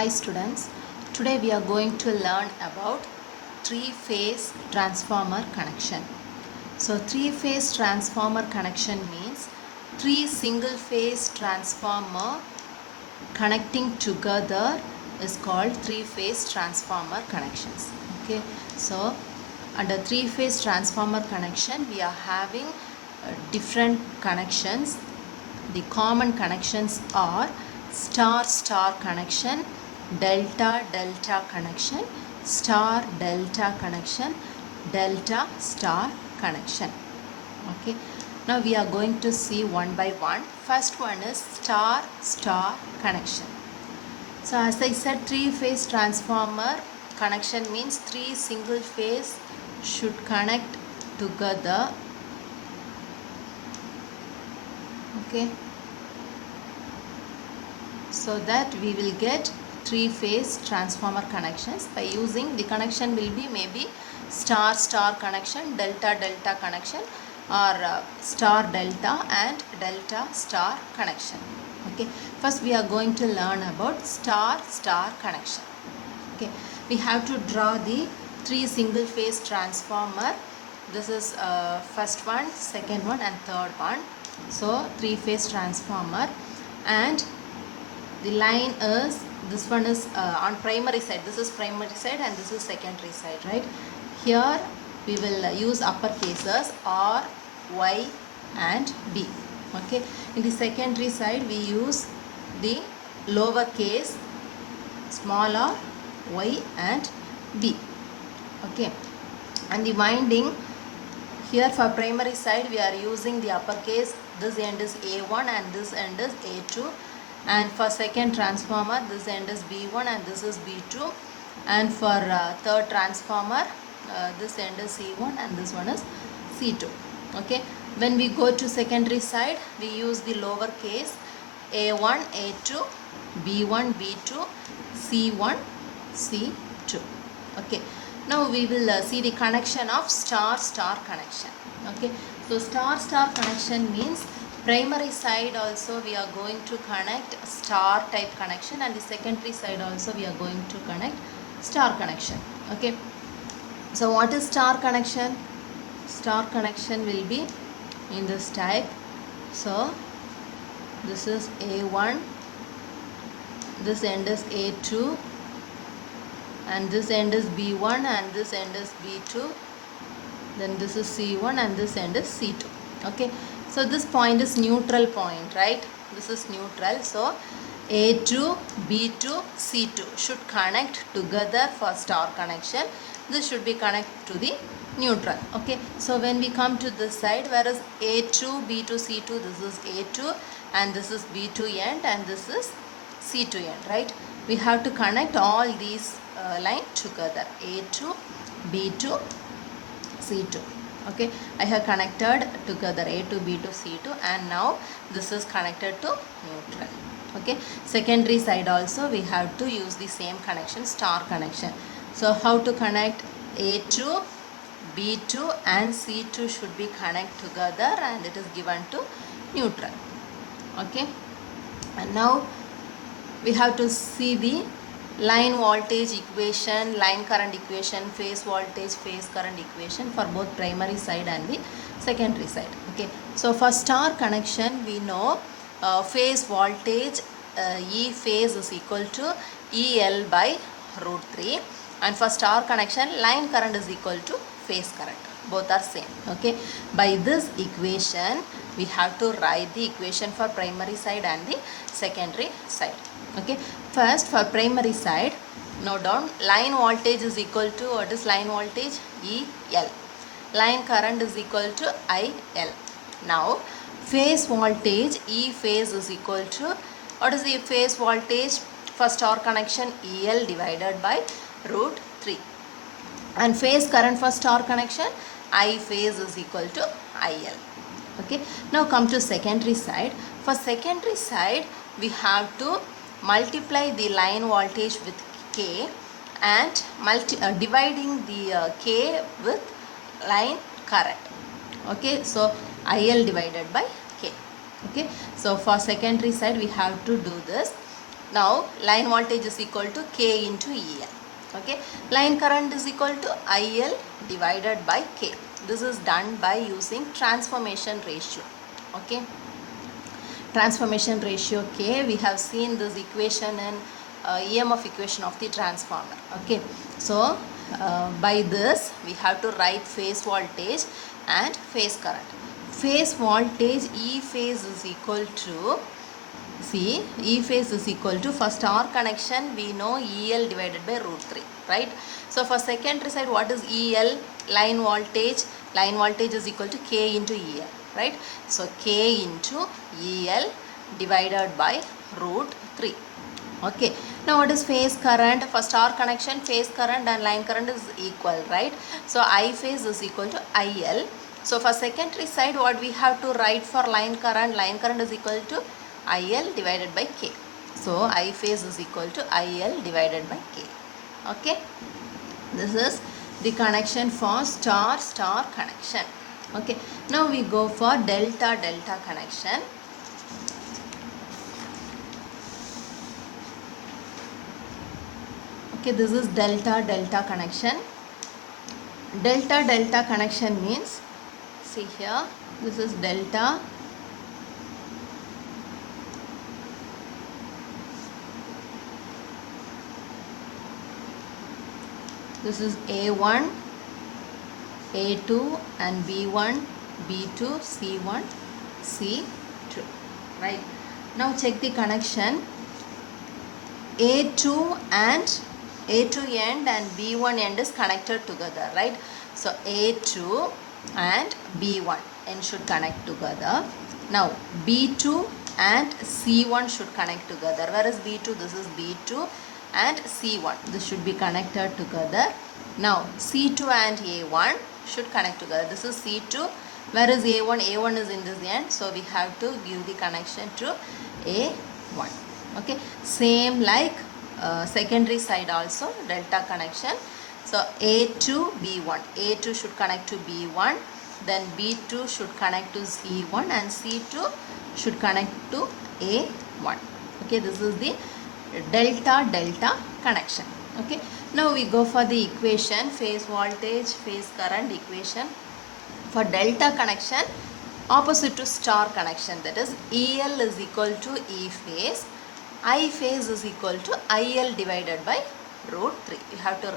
Hi students, today we are going to learn about three-phase transformer connection. So three-phase transformer connection means three single-phase transformer connecting together is called three-phase transformer connections. Okay, so under three-phase transformer connection we are having different connections. The common connections are star-star connection, delta-delta connection, star-delta connection, delta-star connection. Okay, now we are going to see one by one. First one is star-star connection. So as I said, three-phase transformer connection means three single phase should connect together. Okay, so that we will get three-phase transformer connections. By using the connection will be maybe star-star connection, delta-delta connection, or star-delta and delta-star connection. Okay, first we are going to learn about star-star connection. Okay, we have to draw the three single-phase transformer. This is first one, second one, and third one. So three-phase transformer, and the line is, this one is on primary side, this is primary side and this is secondary side, right? Here we will use upper cases R, Y and B. Okay, in the secondary side we use the lower case small r, Y and B. Okay, and the winding here for primary side we are using the uppercase. This end is A1 and this end is A2, and for second transformer this end is B1 and this is B2, and for third transformer this end is C1 and this one is C2. Okay, when we go to secondary side we use the lower case A1, A2, B1, B2, C1, C2. Okay, now we will see the connection of star-star connection. Okay, so star-star connection means primary side also we are going to connect star type connection, and the secondary side also we are going to connect star connection. Okay, so what is star connection? Star connection will be in this type. So this is A1, this end is A2, and this end is B1 and this end is B2, then this is C1 and this end is C2. Okay, so this point is neutral point, right? This is neutral, so A2, B2, C2 should connect together for star connection. This should be connected to the neutral. Okay, so when we come to this side, whereas A2, B2, C2, this is A2 and this is B2 end and this is C2 end, right? We have to connect all these line together, A2, B2, C2. Okay, I have connected together A2, B2, C2, and now this is connected to neutral. Okay, secondary side also we have to use the same connection, star connection. So how to connect? A2, B2 and C2 should be connect together and it is given to neutral. Okay, and now we have to see the line voltage equation, line current equation, phase voltage, phase current equation for both primary side and the secondary side. Okay, so for star connection we know phase voltage E phase is equal to EL by root 3, and for star connection line current is equal to phase current, both are same. Okay, by this equation we have to write the equation for primary side and the secondary side. Okay, first for primary side, note down line voltage is equal to, what is line voltage? EL. Line current is equal to IL. Now phase voltage E phase is equal to, what is the phase voltage for star connection? EL divided by root 3, and phase current for star connection I phase is equal to IL. Okay, now come to secondary side. For secondary side we have to multiply the line voltage with K and dividing the K with line current. Okay, so IL divided by K. Okay, so for secondary side we have to do this. Now line voltage is equal to K into EL. Okay, line current is equal to IL divided by K. This is done by using transformation ratio. Okay, transformation ratio K, we have seen this equation in EMF equation of the transformer. Okay, so by this we have to write phase voltage and phase current. Phase voltage E phase is equal to, see, E phase is equal to, for star connection we know EL divided by root 3, right? So for secondary side, what is EL? Line voltage. Line voltage is equal to K into EL, right? So K into EL divided by root 3. Okay, now what is phase current? For star connection, phase current and line current is equal, right? So I phase is equal to IL. So for secondary side, what we have to write for line current? Line current is equal to IL divided by K. So I phase is equal to IL divided by K. Okay, this is the connection for star connection. Okay, now we go for delta connection. Okay, this is delta connection. Delta connection means, see here, this is delta. This is A1, A2 and B1, B2, C1, C2, right? Now check the connection. A2 end and B1 end is connected together, right? So A2 and B1 end should connect together. Now B2 and C1 should connect together. Where is B2? This is B2 and C1. This should be connected together. Now C2 and A1 should connect together. This is C2. Where is A1? A1 is in this end. So we have to give the connection to A1. Okay. Same like secondary side also, delta connection. So A2, B1. A2 should connect to B1. Then B2 should connect to C1 and C2 should connect to A1. Okay. This is the delta connection. Okay, now we go for the equation, phase voltage, phase current equation. For delta connection, opposite to star connection, that is EL is equal to E phase, I phase is equal to IL divided by root 3. You have to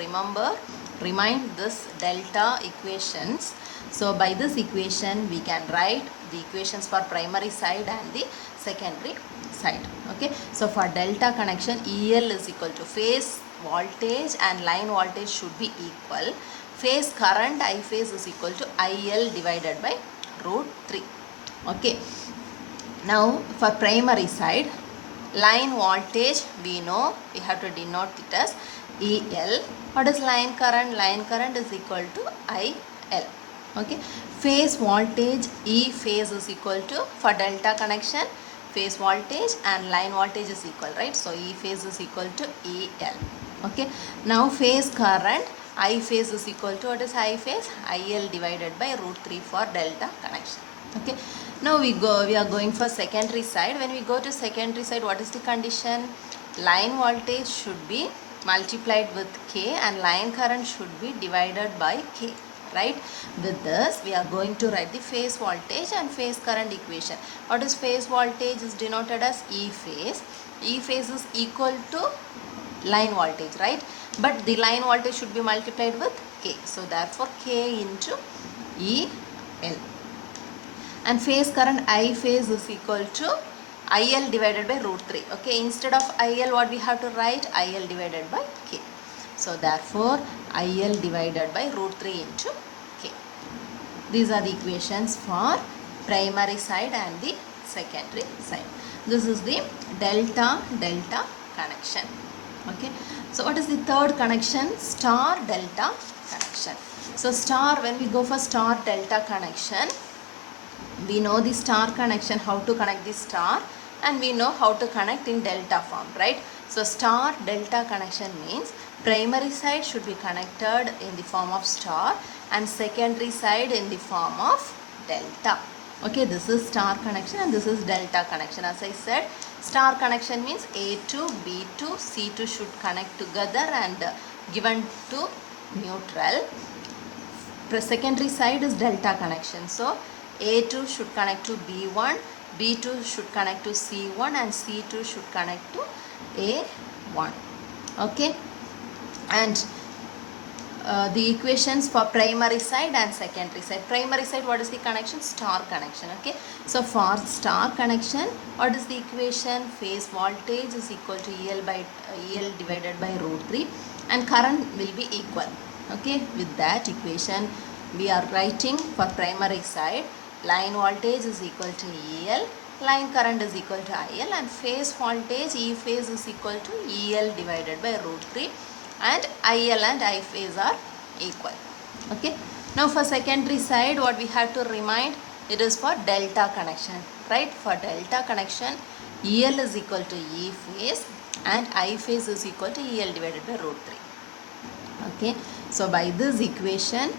remind this delta equations. So by this equation we can write the equations for primary side and the secondary side. Okay, so for delta connection, EL is equal to phase voltage and line voltage should be equal. Phase current, I phase is equal to IL divided by root 3. Okay, now for primary side, line voltage we know we have to denote it as EL. What is line current? Line current is equal to IL. Okay, phase voltage, E phase is equal to, for delta connection, phase voltage and line voltage is equal, right? So E phase is equal to EL. Okay, now phase current, I phase is equal to, what is I phase? IL divided by root 3 for delta connection. Okay, now we are going for secondary side. When we go to secondary side, what is the condition? Line voltage should be multiplied with K and line current should be divided by K, right? With this we are going to write the phase voltage and phase current equation. What is phase voltage? Is denoted as E phase. E phase is equal to line voltage, right? But the line voltage should be multiplied with K. So therefore K into EL. And phase current, I phase is equal to IL divided by root 3. Okay, instead of IL what we have to write? IL divided by K. So therefore IL divided by root 3 into K. These are the equations for primary side and the secondary side. This is the delta connection. Okay, so what is the third connection? Star delta connection. So star, when we go for star delta connection, we know the star connection, how to connect the star, and we know how to connect in delta form, right? So star delta connection means primary side should be connected in the form of star and secondary side in the form of delta. Okay, this is star connection and this is delta connection. As I said, star connection means A2, B2, C2 should connect together and given to neutral. The secondary side is delta connection. So A2 should connect to B1, B2 should connect to C1 and C2 should connect to A1. Okay, and the equations for primary side and secondary side. Primary side, what is the connection? Star connection. Okay, so for star connection, what is the equation? Phase voltage is equal to EL divided by root 3 and current will be equal. Okay, with that equation we are writing for primary side, line voltage is equal to EL, line current is equal to IL, and phase voltage E phase is equal to EL divided by root 3 and IL and I phase are equal. Okay, now for secondary side, what we have to remind, it is for delta connection, right? For delta connection, EL is equal to E phase and I phase is equal to EL divided by root 3. Okay, so by this equation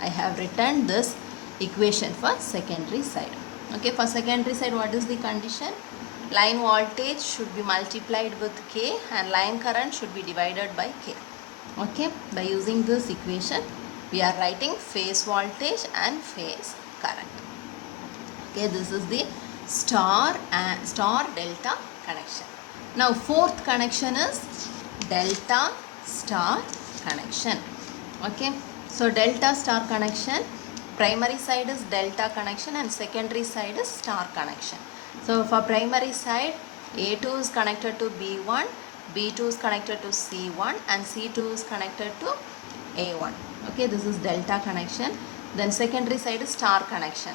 I have written this equation for secondary side. Okay, for secondary side, what is the condition? Line voltage should be multiplied with K and line current should be divided by K. Okay, by using this equation we are writing phase voltage and phase current. Okay, this is the star and star delta connection. Now fourth connection is delta star connection. Okay, so delta star connection, primary side is delta connection and secondary side is star connection. So for primary side, A2 is connected to B1, B2 is connected to C1 and C2 is connected to A1. Okay, this is delta connection. Then secondary side is star connection.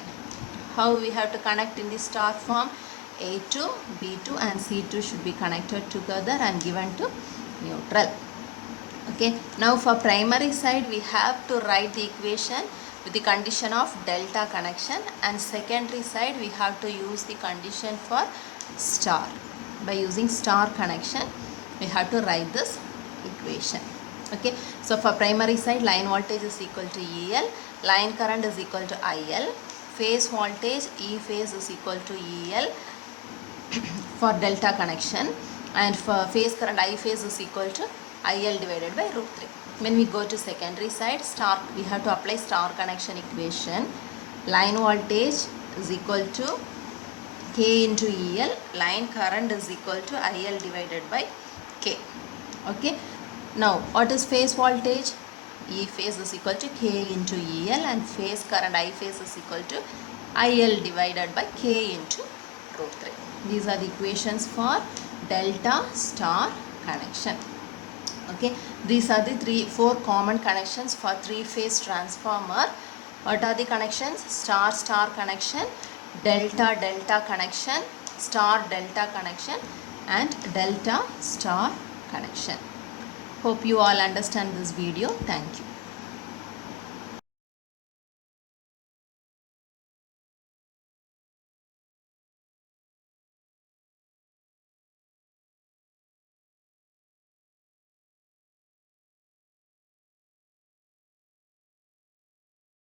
How we have to connect in the star form? A2, B2 and C2 should be connected together and given to neutral. Okay, now for primary side we have to write the equation with the condition of delta connection, and secondary side we have to use the condition for star. By using star connection we have to write this equation. Okay, so for primary side, line voltage is equal to EL, line current is equal to IL, phase voltage E phase is equal to EL for delta connection, and for phase current I phase is equal to IL divided by root 3. When we go to secondary side, star, we have to apply star connection equation. Line voltage is equal to K into EL, line current is equal to IL divided by K. Okay, now what is phase voltage? E phase is equal to K into EL and phase current I phase is equal to IL divided by K into root 3. These are the equations for delta star connection. Okay, these are the four common connections for three-phase transformer. What are the connections? Star star connection, delta delta connection, star delta connection and delta star connection. Hope you all understand this video. Thank you.